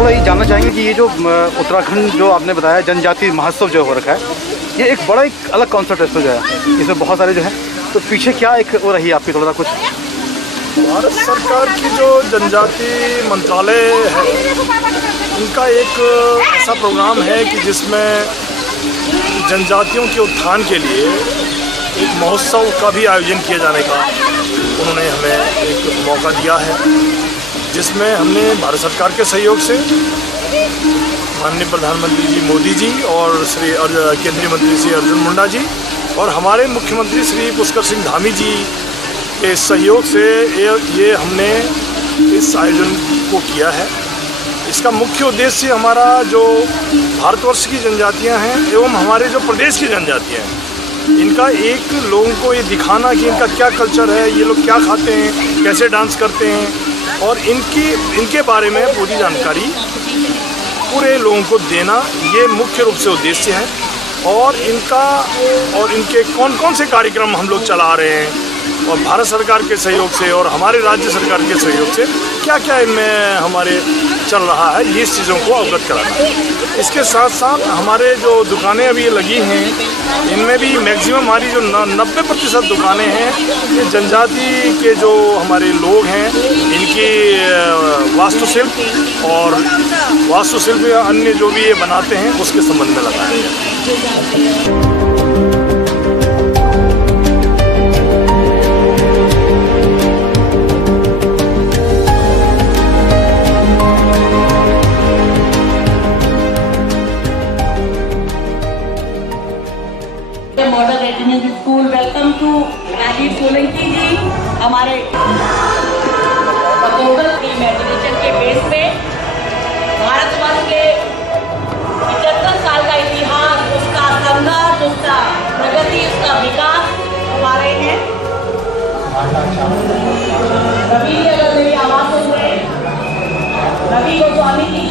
थोड़ा ये जानना चाहेंगे कि ये जो उत्तराखंड जो आपने बताया जनजाति महोत्सव जो हो रखा है, ये एक बड़ा एक अलग कॉन्सेप्ट है इसमें जो है, इसमें बहुत सारे जो है, तो पीछे क्या एक वो रही आपकी थोड़ा कुछ? भारत सरकार की जो जनजाति मंत्रालय है, उनका एक ऐसा प्रोग्राम है कि जिसमें जनजातियों के उत्थान के लिए एक महोत्सव का भी आयोजन किए जाने का उन्होंने हमें एक मौका दिया है, जिसमें हमने भारत सरकार के सहयोग से माननीय प्रधानमंत्री जी मोदी जी और केंद्रीय मंत्री श्री अर्जुन मुंडा जी और हमारे मुख्यमंत्री श्री पुष्कर सिंह धामी जी के सहयोग से ये हमने इस आयोजन को किया है। इसका मुख्य उद्देश्य हमारा जो भारतवर्ष की जनजातियां हैं एवं हमारे जो प्रदेश की जनजातियां हैं, इनका एक लोगों को ये दिखाना कि इनका क्या कल्चर है, ये लोग क्या खाते हैं, कैसे डांस करते हैं और इनके बारे में पूरी जानकारी पूरे लोगों को देना, ये मुख्य रूप से उद्देश्य है। और इनके कौन कौन से कार्यक्रम हम लोग चला रहे हैं और भारत सरकार के सहयोग से और हमारे राज्य सरकार के सहयोग से क्या क्या इनमें हमारे चल रहा है, ये चीज़ों को अवगत कराना है। इसके साथ साथ हमारे जो दुकानें अभी लगी हैं, इनमें भी मैक्सिमम हमारी जो 90% दुकानें हैं, ये जनजाति के जो हमारे लोग हैं, इनकी वास्तुशिल्प या अन्य जो भी ये बनाते हैं उसके संबंध में लगाया है। Model resident school, welcome to Rajiv Solanki ji. हमारे इमेजिनेशन के बेस पे भारतवर्ष के 75 साल का इतिहास, उसका संघर्ष, उसका प्रगति, उसका विकास हमारे हैं। रवि जी, अगर मेरी आवाज सुन रहे हैं, रवि गोस्वामी जी।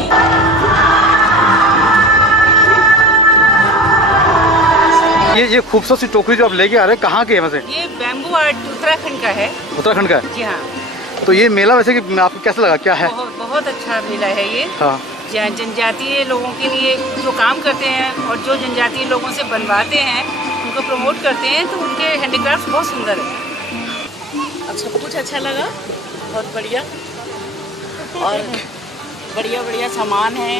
ये खूबसूरत सी टोकरी जो आप लेके आ रहे हैं, कहाँ के है वैसे? ये बैम्बू आर्ट उत्तराखंड का है। उत्तराखंड का है? जी हाँ। तो ये मेला वैसे कि आपको कैसा लगा, क्या है? बहुत अच्छा मेला है ये। हाँ। जनजातीय लोगों के लिए जो काम करते हैं और जो जनजातीय लोगों से बनवाते हैं, उनको प्रमोट करते हैं, तो उनके हैंडीक्राफ्ट बहुत सुंदर है। अब सब कुछ अच्छा लगा, बहुत बढ़िया और बढ़िया सामान है।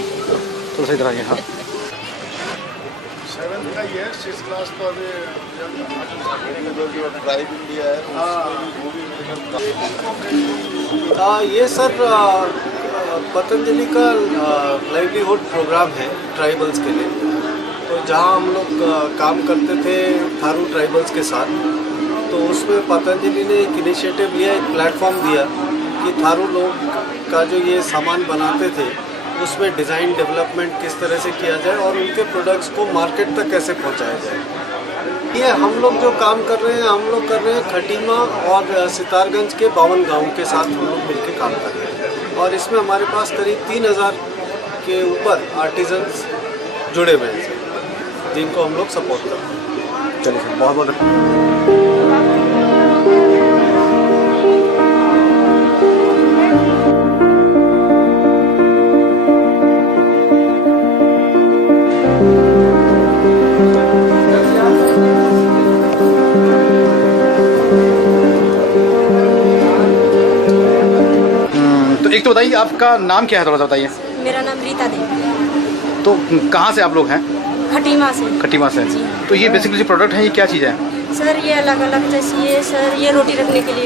तो सही तरह हाँ। 7th का ही है, 6th क्लास तो अभी ट्राइब इंडिया है। ये सर पतंजलि का लाइवलीहुड प्रोग्राम है ट्राइबल्स के लिए। तो जहाँ हम लोग काम करते थे थारू ट्राइबल्स के साथ, तो उसमें पतंजलि ने एक इनिशिएटिव लिया, एक प्लेटफॉर्म दिया कि थारू लोग का जो ये सामान बनाते थे उसमें डिज़ाइन डेवलपमेंट किस तरह से किया जाए और उनके प्रोडक्ट्स को मार्केट तक कैसे पहुंचाया जाए। ये हम लोग जो काम कर रहे हैं, खटीमा और सितारगंज के 52 गाँव के साथ हम लोग मिलकर काम कर रहे हैं और इसमें हमारे पास करीब 3000 के ऊपर आर्टिजन्स जुड़े हुए हैं जिनको हम लोग सपोर्ट करते हैं। चलिए सर, बहुत बहुत एक तो बताइए आपका नाम क्या है, थोड़ा सा बताइए। मेरा नाम रीता देवी। तो कहाँ से आप लोग हैं? खटीमा से। खटीमा से। तो ये बेसिकली जो प्रोडक्ट है, ये क्या चीज़ है? सर ये अलग अलग, जैसे ये सर ये रोटी रखने के लिए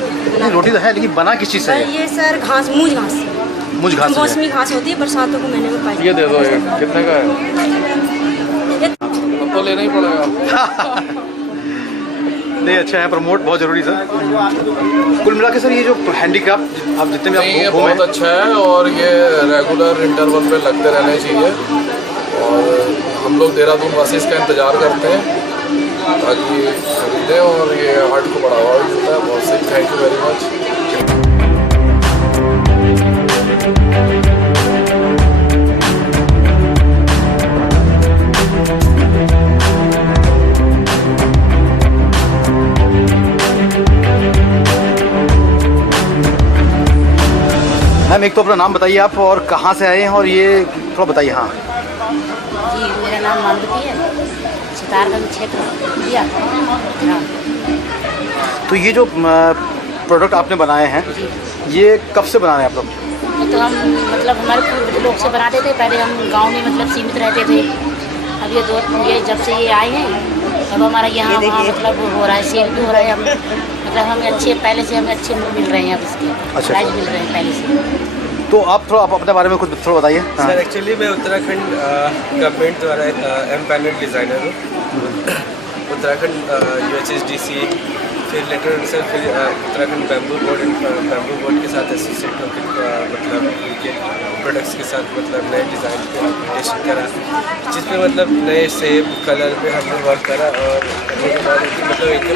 रोटी तो है, लेकिन बना किस चीज़ से? ये सर घास, मूंज घास। मूंज घास, मौसमी घास होती है, बरसातों को महीने में पाई। ये दे दो, ये कितने का है? तो लेना ही पड़ेगा। नहीं, अच्छा है, प्रमोट बहुत जरूरी सर। कुल मिला के सर ये जो हैंडीक्राफ्ट आप जितने भी ये बहुत अच्छा है और ये रेगुलर इंटरवल पे लगते रहने चाहिए और हम लोग देहरादून वासीज का इंतज़ार करते हैं ताकि खरीदें और ये आर्ट को बढ़ावा भी मिलता है। बहुत सही, thank you very much. Ma'am एक तो अपना नाम बताइए आप और कहाँ से आए हैं और ये थोड़ा बताइए। हाँ जी, मेरा नाम मालवती है, सितारगंज क्षेत्र दिया। तो ये जो प्रोडक्ट आपने बनाए हैं ये कब से बना रहे हैं आप लोग? तो हम मतलब हमारे पूर्व लोग से बनाते थे, पहले हम गांव में मतलब सीमित रहते थे। अब ये जब से ये आए हैं तब हमारा यहाँ वहाँ मतलब हो रहा है, सेल भी हो रहा है। हम मतलब हमें अच्छे पहले से हमें अच्छे मिल रहे हैं अब इसके। अच्छा, प्राइस मिल रहे हैं पहले से। तो आप थोड़ा अपने बारे में कुछ थोड़ा बताइए। हाँ। सर एक्चुअली मैं उत्तराखंड गवर्नमेंट द्वारा एम्पैनल्ड डिज़ाइनर हूँ। उत्तराखंड UHSDC फिर लेटर अनुसार फिर उत्तराखंड बैम्बू बोर्ड के साथ एसोसिएट होकर मतलब उनके प्रोडक्ट्स के साथ मतलब नए डिज़ाइन पे अपडेशन करा, जिसमें मतलब नए सेब कलर पे हमने वर्क करा और करने के बाद मतलब इनके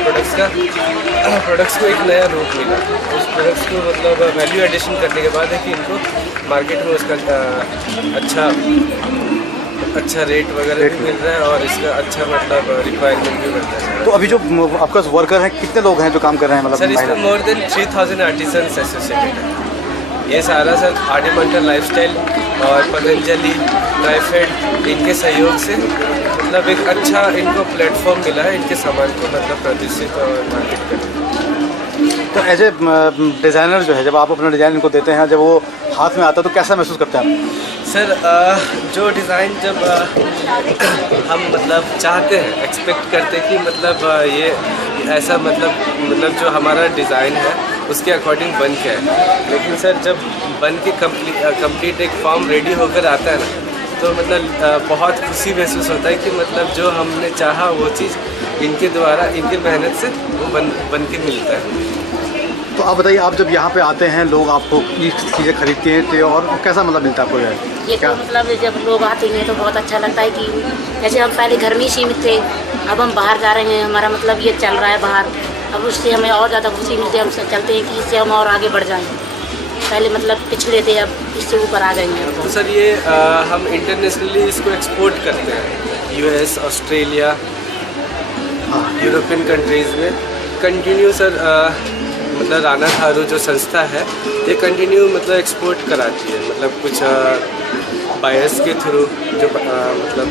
प्रोडक्ट्स को एक नया रूप मिला। उस प्रोडक्ट्स को मतलब वैल्यू एडिशन करने के बाद है कि इनको मार्केट में उसका अच्छा रेट वगैरह भी मिल रहा है और इसका अच्छा मतलब रिक्वायरमेंट भी बढ़ता है। तो अभी जो आपका वर्कर हैं कितने लोग हैं जो काम कर रहे हैं? मतलब सर इसमें मोर देन 3000 आर्टिसंस एसोसिएटेड है। ये सारा सर आर्टिमेंटल लाइफस्टाइल और पतंजलि ट्राइफेड इनके सहयोग से मतलब एक अच्छा इनको प्लेटफॉर्म मिला है इनके सामान को मतलब प्रदर्शित और मार्केट करने। तो एज ए डिज़ाइनर जो है जब आप अपना डिज़ाइन इनको देते हैं, जब वो हाथ में आता है तो कैसा महसूस करते हैं आप? सर जो डिज़ाइन जब हम मतलब चाहते हैं एक्सपेक्ट करते हैं कि मतलब ये ऐसा मतलब जो हमारा डिज़ाइन है उसके अकॉर्डिंग बन के है, लेकिन सर जब बन के कंप्लीट एक फॉर्म रेडी होकर आता है ना तो मतलब बहुत खुशी महसूस होता है कि मतलब जो हमने चाहा वो चीज़ इनके द्वारा इनकी मेहनत से वो बन के मिलता है। तो आप बताइए, आप जब यहाँ पे आते हैं लोग आपको ये चीज़ें खरीदते हैं तो और कैसा मतलब मिलता है आपको? ये तो मतलब जब लोग आते हैं तो बहुत अच्छा लगता है कि जैसे हम पहले घर में ही सीमित थे, अब हम बाहर जा रहे हैं, हमारा मतलब ये चल रहा है बाहर, अब उससे हमें और ज़्यादा खुशी मिलती है। हम चलते हैं कि इससे हम और आगे बढ़ जाएँ। पहले मतलब पिछड़े थे, अब इससे ऊपर आ गए हैं। तो सर ये हम इंटरनेशनली इसको एक्सपोर्ट करते हैं US, ऑस्ट्रेलिया, यूरोपियन कंट्रीज़ में कंटिन्यू सर मतलब राणा थारू जो संस्था है ये कंटिन्यू मतलब एक्सपोर्ट कराती है। मतलब कुछ बायर्स के थ्रू जो मतलब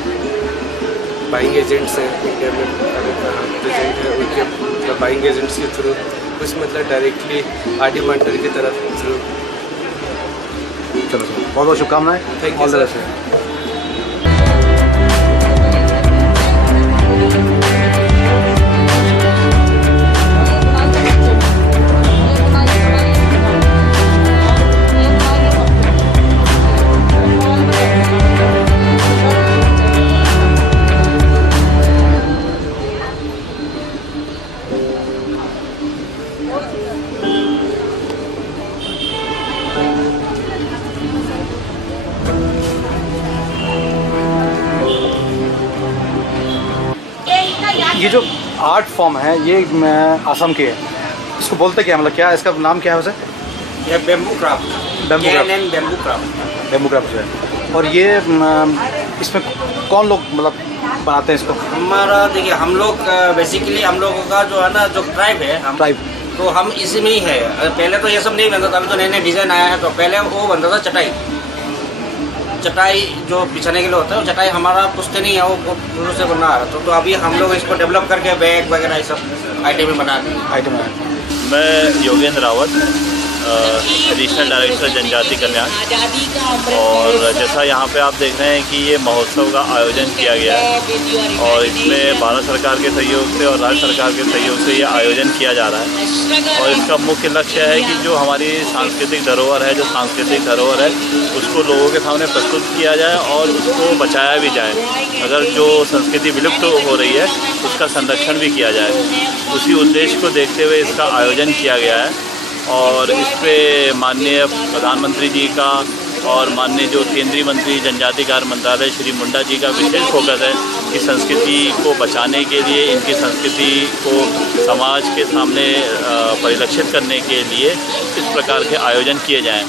बाइंग एजेंट्स हैं इंडिया में प्रेजेंट है उनके मतलब बाइंग एजेंट्स के थ्रू, कुछ मतलब डायरेक्टली आर्टिमेंटर की तरफ थ्रू। चलो बहुत बहुत शुभकामनाएं। Thank you sir. ये जो आर्ट फॉर्म है ये आसाम के है, इसको बोलते क्या मतलब क्या इसका नाम क्या है उसे? ये बेम्बू क्राफ्ट, बेम्बू क्राफ्ट जो है। और ये इसमें कौन लोग मतलब बनाते हैं इसको? हमारा देखिए हम लोग बेसिकली हम लोगों का जो है ना जो ट्राइब है हम ट्राइब, तो हम इसी में ही है। पहले तो ये सब नहीं बनता था, अभी तो नए नए डिज़ाइन आया है। तो पहले वो बनता था चटाई जो बिछाने के लिए होता है, वो चटाई हमारा पुश्ते नहीं है, वो शुरू से बना आ रहा। तो अभी हम लोग इसको डेवलप करके बैग वगैरह ये सब आइटम बना आइटम है। मैं योगेंद्र रावत, एडिशनल डायरेक्टर जनजाति कल्याण। और जैसा यहाँ पे आप देख रहे हैं कि ये महोत्सव का आयोजन किया गया है और इसमें भारत सरकार के सहयोग से और राज्य सरकार के सहयोग से ये आयोजन किया जा रहा है। और इसका मुख्य लक्ष्य है कि जो हमारी सांस्कृतिक धरोहर है, जो सांस्कृतिक धरोहर है उसको लोगों के सामने प्रस्तुत किया जाए और उसको बचाया भी जाए। अगर जो संस्कृति विलुप्त हो रही है उसका संरक्षण भी किया जाए, उसी उद्देश्य को देखते हुए इसका आयोजन किया गया है। और इस पे माननीय प्रधानमंत्री जी का और माननीय जो केंद्रीय मंत्री जनजाति कार्य मंत्रालय श्री मुंडा जी का विशेष फोकस है कि संस्कृति को बचाने के लिए, इनकी संस्कृति को समाज के सामने परिलक्षित करने के लिए इस प्रकार के आयोजन किए जाएं।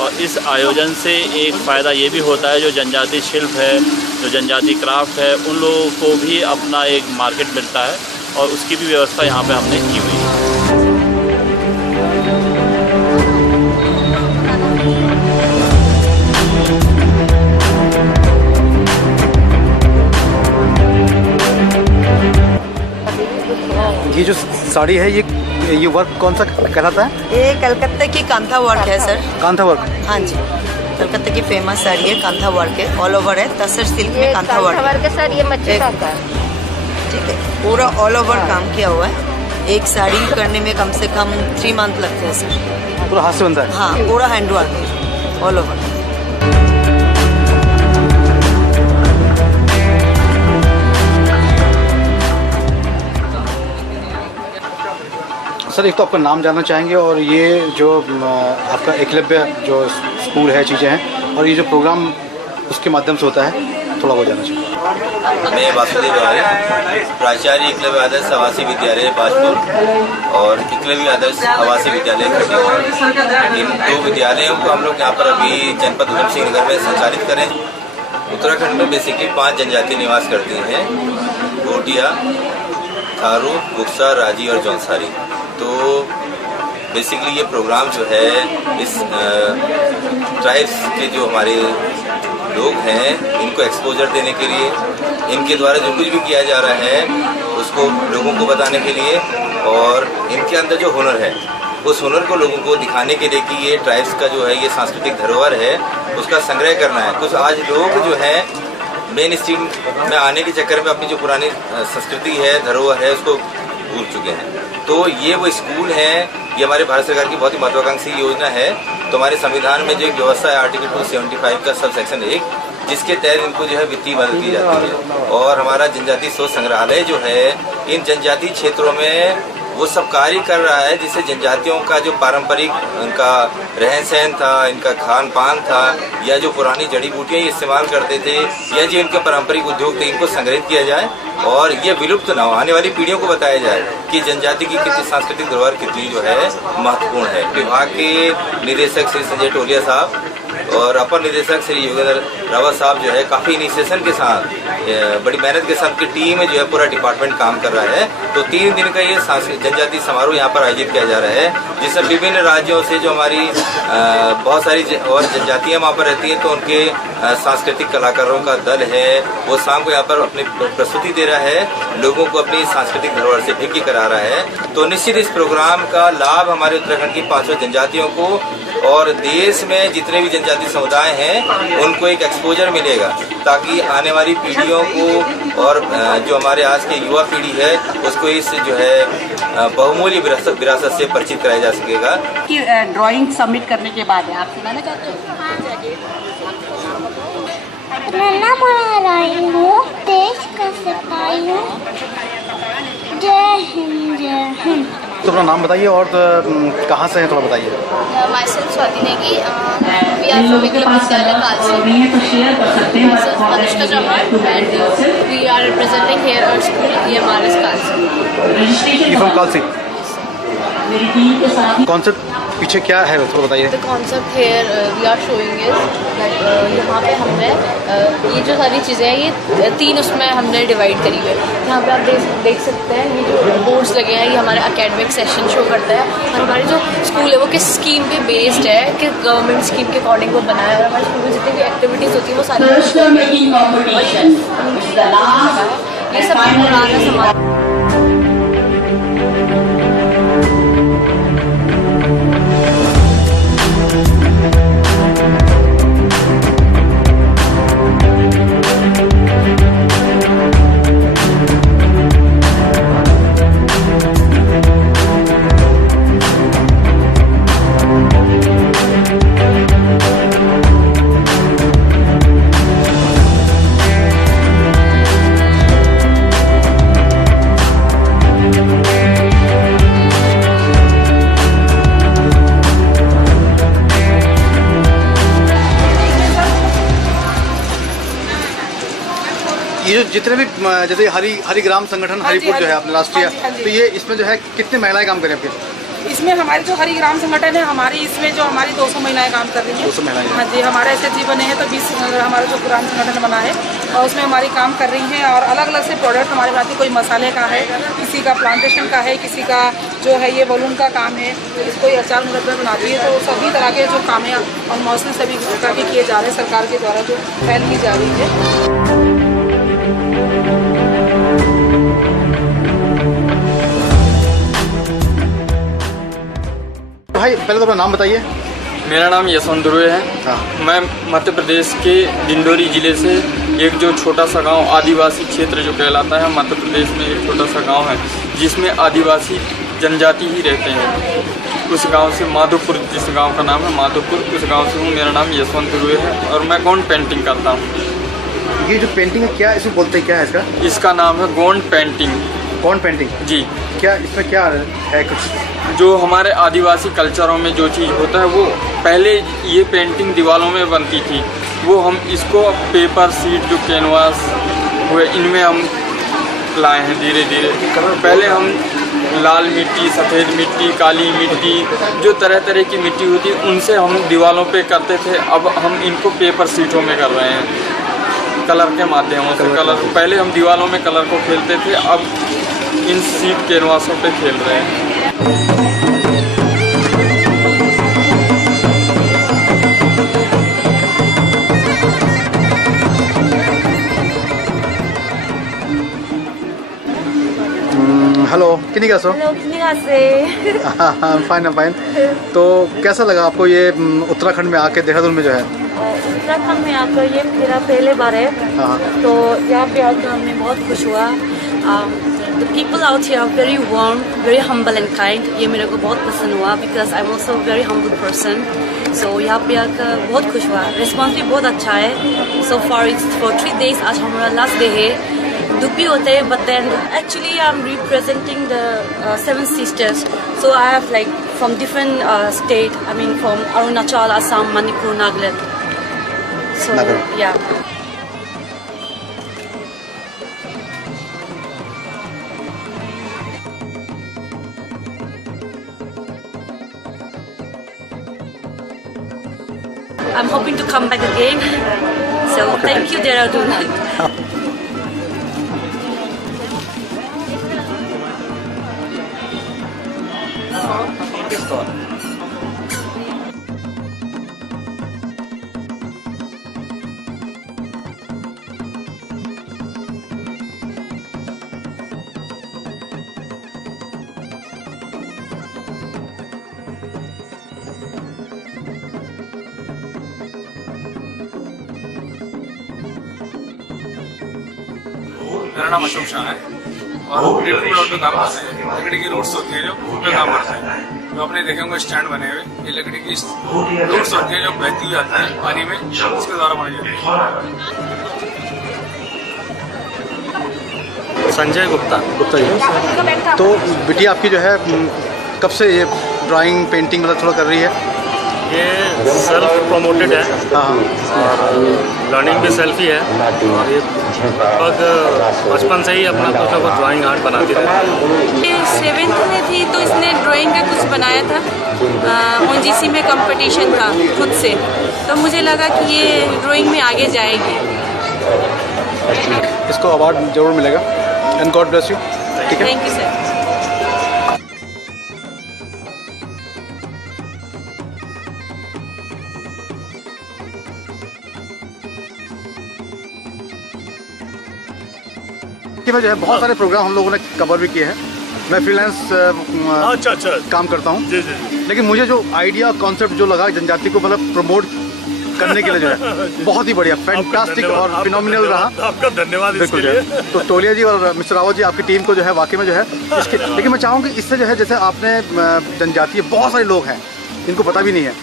और इस आयोजन से एक फ़ायदा ये भी होता है, जो जनजाति शिल्प है, जो जनजाति क्राफ्ट है, उन लोगों को भी अपना एक मार्केट मिलता है और उसकी भी व्यवस्था यहाँ पे हमने की हुई है। साड़ी है ये वर्क कौन सा कहलाता है? ये कलकत्ता की कांथा वर्क है सर। कांथा वर्क? हाँ जी, कलकत्ता की फेमस साड़ी है, कांथा वर्क है, ऑल ओवर है, तसर सिल्क में कांथा वर्क है सर। ये मच्छी का ठीक है, पूरा ऑल ओवर काम किया हुआ है। एक साड़ी करने में कम से कम 3 मंथ लगते हैं सर। पूरा हाथ से बनता है? हाँ, पूरा हैंड वर्क है, ऑल ओवर। सर एक तो आपका नाम जानना चाहेंगे और ये जो आपका एकलव्य जो स्कूल है, चीज़ें हैं, और ये जो प्रोग्राम उसके माध्यम से होता है, थोड़ा वो जानना चाहिए। मैं वासुदेव तिवारी, प्राचार्य एकलव्य आदर्श आवासीय विद्यालय बाजपुर और एकलव्य आदर्श आवासीय विद्यालय खड़गपुर, इन 2 विद्यालयों को हम लोग यहाँ पर अभी जनपद उधम सिंह नगर में संचालित करें। उत्तराखंड में बेसिकली 5 जनजाति निवास करती हैं: भोटिया, थारू, बुक्सा, राजी और जौनसारी। तो बेसिकली ये प्रोग्राम जो है इस ट्राइब्स के जो हमारे लोग हैं इनको एक्सपोजर देने के लिए, इनके द्वारा जो कुछ भी किया जा रहा है उसको लोगों को बताने के लिए, और इनके अंदर जो हुनर है उस हुनर को लोगों को दिखाने के लिए कि ये ट्राइब्स का जो है ये सांस्कृतिक धरोहर है उसका संग्रह करना है। कुछ आज लोग जो है मेन स्ट्रीम में आने के चक्कर में अपनी जो पुरानी संस्कृति है, धरोहर है, उसको भूल चुके हैं। तो ये वो स्कूल है, ये हमारे भारत सरकार की बहुत ही महत्वाकांक्षी योजना है। तो हमारे संविधान में जो एक व्यवस्था है आर्टिकल 275 का सब सेक्शन 1, जिसके तहत इनको जो है वित्तीय मदद दी जाती है। और हमारा जनजाति शोध संग्रहालय जो है इन जनजातीय क्षेत्रों में वो सब कार्य कर रहा है जिससे जनजातियों का जो पारंपरिक उनका रहन सहन था, इनका खान पान था, या जो पुरानी जड़ी बूटियाँ इस्तेमाल करते थे, या जो इनके पारंपरिक उद्योग थे, इनको संग्रहित किया जाए और ये विलुप्त न हो, आने वाली पीढ़ियों को बताया जाए कि जनजाति की कितनी सांस्कृतिक धरोहर कितनी जो है महत्वपूर्ण है। विभाग के निदेशक श्री संजय टोलिया साहब और अपर निदेशक श्री योगेंद्र रावत साहब जो है काफ़ी इनिशिएशन के साथ, बड़ी मेहनत के साथ की टीम में जो है पूरा डिपार्टमेंट काम कर रहा है। तो 3 दिन का ये जनजातीय समारोह यहाँ पर आयोजित किया जा रहा है, जिसमें विभिन्न राज्यों से जो हमारी बहुत सारी और जनजातियाँ वहाँ पर रहती हैं, तो उनके सांस्कृतिक कलाकारों का दल है वो शाम को यहाँ पर अपनी प्रस्तुति दे रहा है, लोगों को अपनी सांस्कृतिक धरोहर से भिक्की करा रहा है। तो निश्चित इस प्रोग्राम का लाभ हमारे उत्तराखंड की 5 जनजातियों को और देश में जितने भी जनजातीय समुदाय हैं उनको एक एक्सपोजर मिलेगा, ताकि आने वाली पीढ़ियों को और जो हमारे आज के युवा पीढ़ी है उसको इस जो है बहुमूल्य विरासत से परिचित कराया जा सकेगा। कि ड्राइंग सबमिट करने के बाद आप सुनाना चाहते हो? हाँ, मैं बना रही हूँ, देश का सिपाही हूँ। जय हिंद, जय हिंद। तो अपना नाम बताइए और कहाँ से हैं थोड़ा बताइए। Myself Swati Negi, we are from विद्यालय Kalsi. Anushka Chauhan and we are representing here our school EMRS Kalsi. You from Kalsi? Concept पीछे क्या है थोड़ा बताइए। The concept here we are showing is that यहाँ पे हमने ये जो सारी चीज़ें हैं ये 3 उसमें हमने डिवाइड करी है। यहाँ पे आप देख सकते हैं ये जो बोर्ड्स लगे हैं ये हमारे एकेडमिक सेशन शो करता है, और हमारी जो स्कूल है वो किस स्कीम पे बेस्ड है, कि गवर्नमेंट स्कीम के अकॉर्डिंग वो बनाया है, और हमारे स्कूल में जितनी भी एक्टिविटीज़ होती है वो सारी ये सब पुराना समाज। ये जो जितने भी जैसे हरिग्राम संगठन हरिपुर जो है अपना राष्ट्रीय, तो ये इसमें जो है कितने महिलाएं काम करें आपके? इसमें हमारे जो हरिग्राम संगठन है हमारी, इसमें जो हमारी 200 महिलाएं काम कर रही हैं। 200 महिलाएं? हाँ जी, हमारा SHG बने हैं तो 20 हमारा जो ग्राम संगठन बना है और उसमें हमारी काम कर रही हैं, और अलग अलग से प्रोडक्ट हमारे बनाती, कोई मसाले का है, किसी का प्लांटेशन का है, किसी का जो है ये बलून का काम है, कोई अचार मुरब्बा बनाती है। तो सभी तरह के जो काम है और मौसम सभी प्रकार के किए जा रहे हैं, सरकार के द्वारा जो पहल की जा रही है। भाई पहले तो अपना नाम बताइए। मेरा नाम यशवंत दुर्वे है। मैं मध्य प्रदेश के डिंडोरी ज़िले से एक जो छोटा सा गांव आदिवासी क्षेत्र जो कहलाता है, मध्य प्रदेश में एक छोटा सा गांव है जिसमें आदिवासी जनजाति ही रहते हैं। उस गांव से माधोपुर, जिस गांव का नाम है माधोपुर, उस गांव से हूँ। मेरा नाम यशवंत दुर्वे है और मैं गोंड पेंटिंग करता हूँ। ये जो पेंटिंग है क्या इसमें बोलते हैं, क्या है इसका? इसका नाम है गोंड पेंटिंग। गोंड पेंटिंग जी। क्या इसमें क्या है कुछ? जो हमारे आदिवासी कल्चरों में जो चीज़ होता है वो पहले ये पेंटिंग दीवारों में बनती थी, वो हम इसको पेपर सीट जो कैनवास हुए इनमें हम लाए हैं धीरे धीरे। पहले हम लाल मिट्टी, सफ़ेद मिट्टी, काली मिट्टी, जो तरह तरह की मिट्टी होती है उनसे हम दीवारों पे करते थे। अब हम इनको पेपर सीटों में कर रहे हैं कलर के माध्यमों से। कलर पहले हम दीवारों में कलर को खेलते थे, अब इन सीट कैनवासों पे खेल रहे हैं। हेलो, किन्हीं का सो? हेलो, किन्हीं का से? फाइन। तो कैसा लगा आपको ये उत्तराखंड में आके, देहरादून में जो है? उत्तराखंड में आकर ये मेरा पहले बार है, तो यहाँ पे आकर हमें बहुत खुश हुआ। The people out here are very warm, very humble and kind. ये मेरे को बहुत पसंद हुआ because I'm also a very humble person. So यहाँ पे आकर बहुत खुश हुआ। रिस्पॉन्स भी बहुत अच्छा है। So far it's for 3 days. आज हमारा लास्ट डे है। दुख भी होते हैं, but then actually I'm representing the 7 sisters. So I have like from different state. I mean from Arunachal, Assam, Manipur, Nagaland. So yeah. I'm hoping to come back again. So thank you, Dehradun. मेरा नाम अशोक शाह है और road पे काम करते हैं। लकड़ी की रोड्स होती है जो उन पे काम करते हैं। जो आपने देखे होंगे स्टैंड बने हुए, ये लकड़ी की रोड्स होती है जो बहती जाती है पानी में, उसके द्वारा बनाई जाती है। संजय गुप्ता जी। तो बिटिया आपकी जो है कब से ये ड्राइंग पेंटिंग मतलब थोड़ा कर रही है? ये सेल्फ प्रमोटेड है और लर्निंग भी सेल्फ ही है और ये लगभग बचपन से ही अपना कुछ ना कुछ ड्राइंग आर्ट बनाती रहती है। ये 7th में थी तो इसने ड्राइंग का कुछ बनाया था, ONGC में कंपटीशन था खुद से, तो मुझे लगा कि ये ड्राइंग में आगे जाएगी। इसको अवार्ड जरूर मिलेगा एंड गॉड ब्लेस यू। ठीक है, थैंक यू सर। में जो है बहुत सारे प्रोग्राम हम लोगों ने कवर भी किए हैं। मैं फ्रीलांस काम करता हूँ, लेकिन मुझे जो आइडिया कॉन्सेप्ट जो लगा जनजाति को मतलब प्रमोट करने के लिए जो है बहुत ही बढ़िया, फैंटास्टिक और फिनोमिनल रहा। आपका धन्यवाद। बिल्कुल जो है तो टोलिया जी और मिस्टर रावत जी आपकी टीम को जो है वाकई में जो है इसके, लेकिन मैं चाहूँगी इससे जो है जैसे आपने जनजातीय बहुत सारे लोग हैं इनको पता भी नहीं है,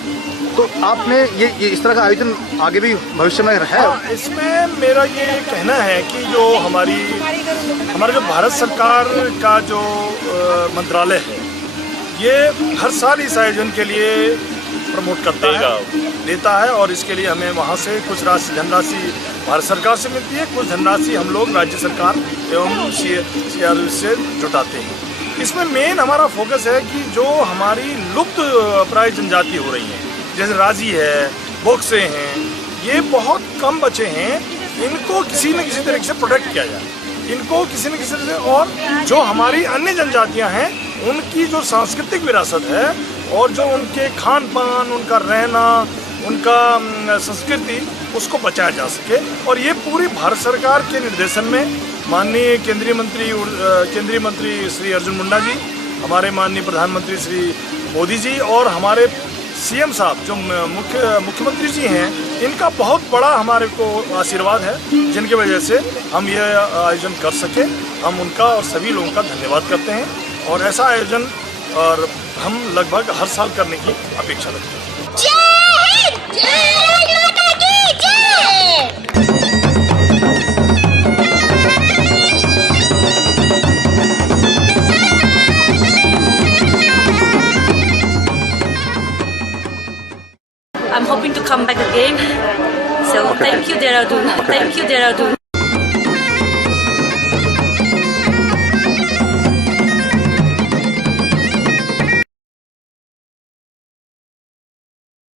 तो आपने ये इस तरह का आयोजन आगे भी भविष्य में है? इसमें मेरा ये कहना है कि जो हमारा जो भारत सरकार का जो मंत्रालय है ये हर साल इस आयोजन के लिए प्रमोट करता है, देता है और इसके लिए हमें वहाँ से कुछ धनराशि भारत सरकार से मिलती है, कुछ धनराशि हम लोग राज्य सरकार एवं CRU से जुटाते हैं। इसमें मेन हमारा फोकस है कि जो हमारी लुप्त प्राय जनजाति हो रही हैं, जैसे राजी है, बोक्से हैं, ये बहुत कम बचे हैं, इनको किसी न किसी तरीके से प्रोटेक्ट किया जाए, इनको किसी न किसी तरह से, और जो हमारी अन्य जनजातियां हैं उनकी जो सांस्कृतिक विरासत है और जो उनके खान पान, उनका रहना, उनका संस्कृति, उसको बचाया जा सके। और ये पूरी भारत सरकार के निर्देशन में माननीय केंद्रीय मंत्री श्री अर्जुन मुंडा जी, हमारे माननीय प्रधानमंत्री श्री मोदी जी और हमारे सीएम साहब जो मुख्यमंत्री जी हैं, इनका बहुत बड़ा हमारे को आशीर्वाद है, जिनकी वजह से हम ये आयोजन कर सके। हम उनका और सभी लोगों का धन्यवाद करते हैं और ऐसा आयोजन और हम लगभग हर साल करने की अपेक्षा रखते हैं। I'm hoping to come back again. So thank you, Dehradun. Thank you, Dehradun.